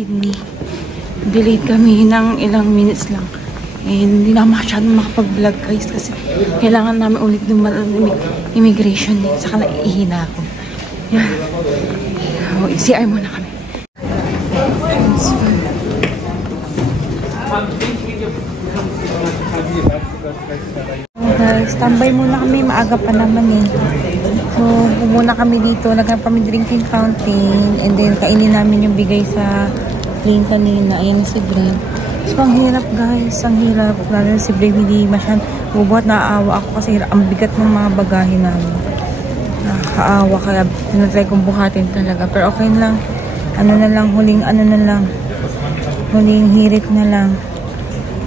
Sydney. Delayed kami ng ilang minutes lang. And hindi na masyadong makapag-vlog guys kasi kailangan namin ulit dumaan ng immigration din. Saka naiihina ako. Yan. So, CR muna kami. Guys, standby muna kami. Maaga pa naman eh. So, muna kami dito. Nagkaroon kami drinking fountain. And then, kainin namin yung bigay sa plane kanina. Ayan si Brave. So, ang hirap guys. Ang hirap. Lalo si Brave hindi masyadong bubuhat. Naaawa ako kasi ang bigat ng mga bagahe namin. Nakakaawa. Kaya tinatry kong buhatin talaga. Pero okay lang. Ano na lang. Huling ano na lang. Huling hirit na lang.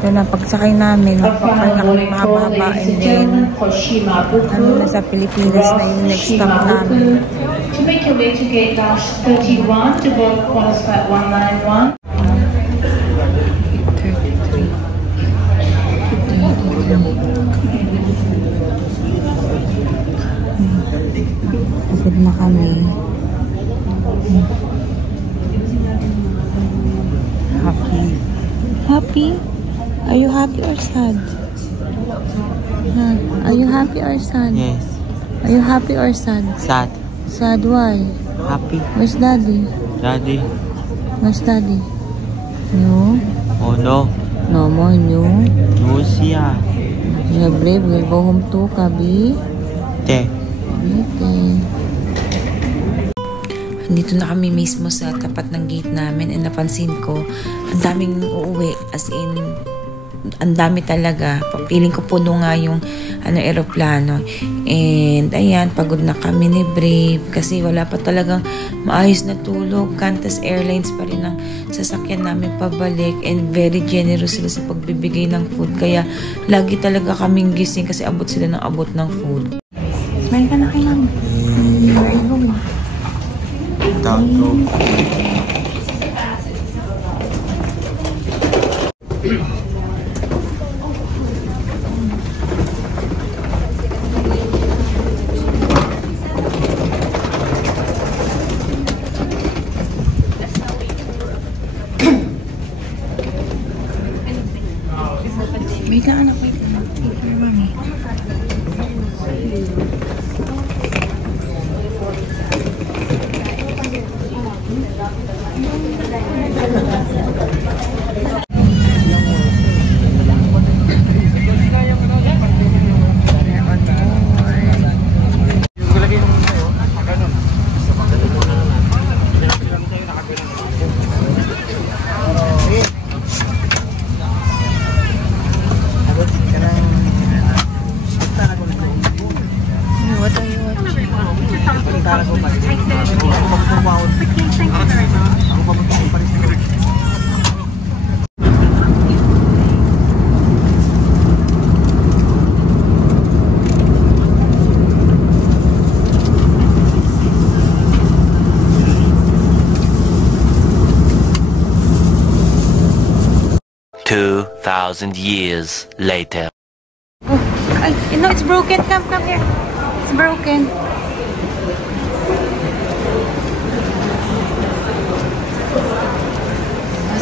So, napagsakay namin, napapakay na kami mahaba and then, ano na sa Pilipinas na yung next stop namin. To make your way to gate dash 31 to board quarters flight 191. Pagod na kami. Happy. Happy? Are you happy or sad? Huh? Are you happy or sad? Yes. Are you happy or sad? Sad. Sad, why? Happy. Where's daddy? Daddy. Where's daddy? No? Oh no. No more, no? No siya. Yeah, Brave, we'll go home too, Kabi. Te. Okay. Dito na kami mismo sa tapat ng gate namin and napansin ko, ang daming uuwi. As in, ang dami talaga. Feeling ko puno nga yung aeroplano. And ayan, pagod na kami ni Brave kasi wala pa talagang maayos na tulog. Qantas Airlines pa rin ang sasakyan namin pabalik and very generous sila sa pagbibigay ng food. Kaya lagi talaga kaming gising kasi abot sila ng abot ng food. Smile ka na kay mami. Where are you going? Down. Wait lang anak, wait lang. Wait for mommy. What are you watching? 2,000 years later. Oh, you know, it's broken. Come here. It's broken.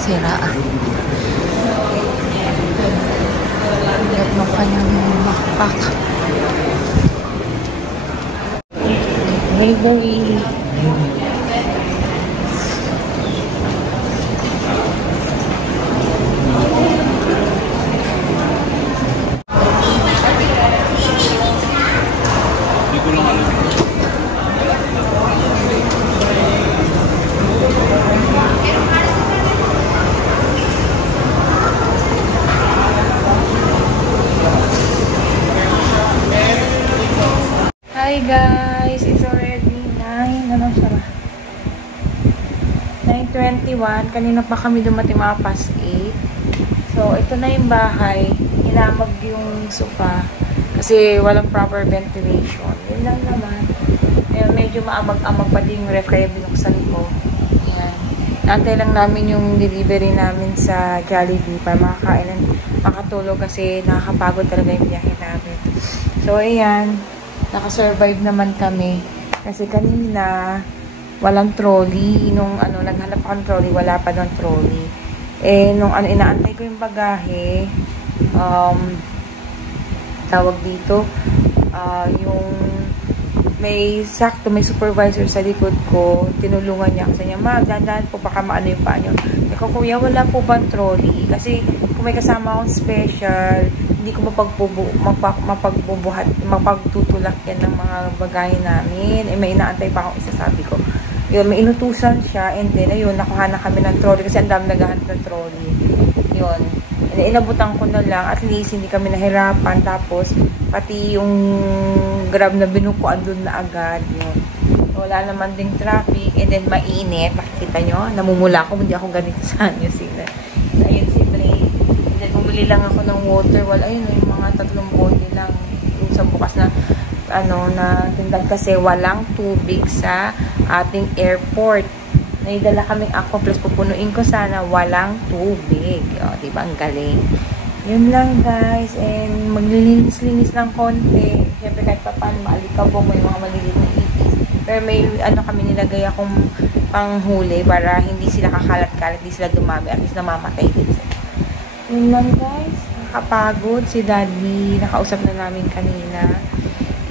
Sira. Hanggat mo kanyang backpack. Very Hi guys, it's already 9:21. Kanina pa kami dumating mga past 8. So, ito na yung bahay. Hinamag yung sofa kasi walang proper ventilation. Yun lang naman. Ayan, medyo maamag-amag pa din yung ref kaya binuksan ko. Ayan. Antay lang namin yung delivery namin sa Jollibee para makakain and makatulog kasi nakakapagod talaga yung biyahe namin. So, ayan. Nakasurvive naman kami. Kasi kanina, walang trolley. Nung ano, naghanap ako ng trolley, wala pa ng trolley. Eh, nung ano, inaantay ko yung bagahe, tawag dito, yung may sakto, may supervisor sa likod ko, tinulungan niya kasi niya, ma, dandan po, baka maano yung paa niyo. Ako, kuya, wala po bang trolley? Kasi kung may kasama akong special, hindi ko mapagtutulak yan ng mga bagahe namin. Eh, may inaantay pa akong isa, sabi ko. Yun, may inutusan siya, and then, ayun, nakuha na kami ng trolley kasi ang dami naghahanap ng trolley. Yun. Inabutan ko na lang, at least hindi kami nahirapan. Tapos, pati yung Grab na binukuan doon na agad. Yun. Wala naman ding traffic, and then mainit. Makikita nyo, namumula ako, hindi ako ganito sa New Zealand. So, ayun si Dre. And then, bumili lang ako ng water. Well, ayun, yung mga 3 bote lang. Yung sa bukas na na tindahan kasi walang tubig sa ating airport. Naidala kaming aqua plus pupunuin ko sana walang tubig. O, diba? Ang galing. Yun lang, guys. And maglilinis-linis ng konti. Siyempre kahit pa paano maalikabong, may mga maliliit na itis. Pero may kami nilagay akong panghuli para hindi sila kakalat-kalat, hindi sila dumami. At least namamatay din sila. Yun lang, guys. Nakapagod si Daddy. Nakausap na namin kanina.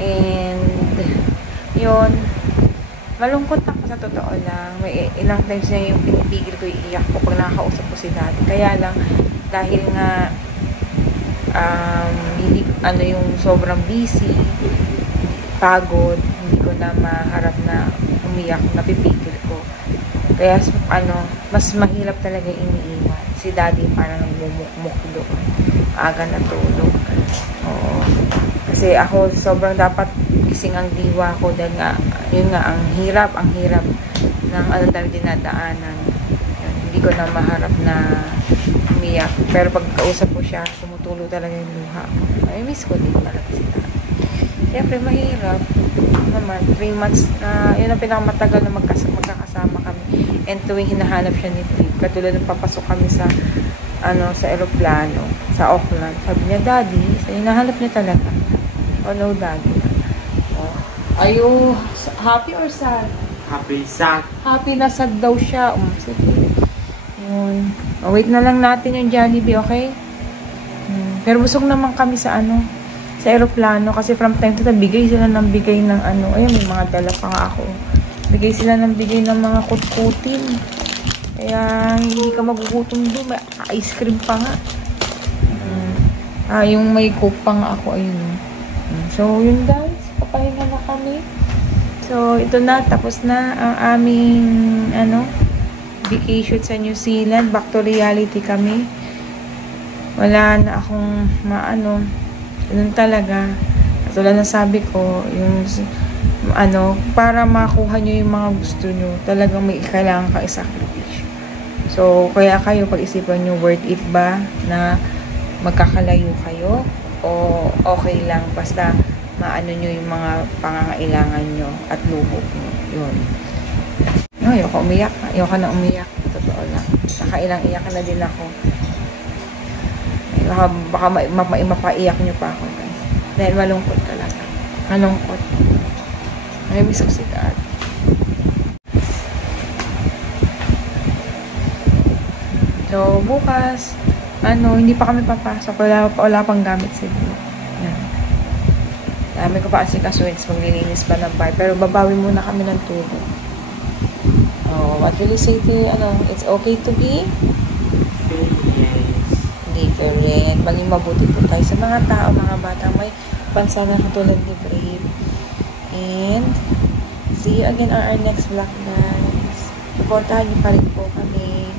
And, yun, malungkot ako sa totoo lang. May ilang times na yung pinipigil ko, iiyak ko pag nakakausap ko si Daddy. Kaya lang, dahil nga, hindi, yung sobrang busy, pagod, hindi ko na maharap na umiyak, napipigil ko. Kaya, mas mahirap talaga iniiwan. Si Daddy parang bumukmuk doon. Aga na tulog. Oo. Kasi ako, sobrang dapat gising ang diwa ko dahil nga, yun nga, ang hirap ng dami dinadaanan. Yun, hindi ko na maharap na umiyak. Pero pag kausap ko siya, tumutulo talaga yung luha. Ay, miss ko din talaga sila. Siyempre, mahirap naman. 3 months na, yun ang pinakamatagal na magkakasama kami. And tuwing hinahanap siya ni Pete, katulad ng papasok kami sa aeroplano, sa Auckland. Sabi niya, Daddy, so hinahanap niya talaga. Oh, no, Daddy. Oh. Are you happy or sad? Happy, sad. Happy na sad daw siya. Sige. Yun. Oh, wait na lang natin yung Jollibee, okay? Pero busog naman kami sa sa aeroplano. Kasi from time to time, bigay sila ng bigay ng ayun, may mga dala pa nga ako. Bigay sila ng bigay ng mga kutkutin. Kaya, hindi ka magugutom doon. May ice cream pa nga. Yung may coke pa nga ako, ayun. So, yun guys. Papahinga na kami. So, ito na. Tapos na ang aming, vacation sa New Zealand. Back to reality kami. Wala na akong, ganun talaga. At wala na sabi ko, yung, para makuha nyo yung mga gusto nyo, talagang may kailangan ka isakripisyo. So, kaya kayo, pag-isipan nyo, worth it ba na magkakalayo kayo? O okay lang, basta maano nyo yung mga pangangailangan nyo at lubog nyo. Yun. No, ayoko umiyak. Ayoko na umiyak. Totoo lang. Nakailang iyak na din ako. Baka mapaiyak nyo pa ako, guys. Dahil malungkot talaga. Malungkot. May miss ko si Dad. So, bukas, hindi pa kami papasok. Wala pang gamit sa dito. Yan. Dami ko pa kasi kasuwins, maglilinis pa ng bar. Pero babawi muna kami ng tulog. Oh, what will you say to it's okay to be? Different. Maging mabuti po tayo sa mga tao, mga bata may bansa na katulad ni Brave. And, see you again on our next vlog, guys. Supportahan niyo pa rin po kami.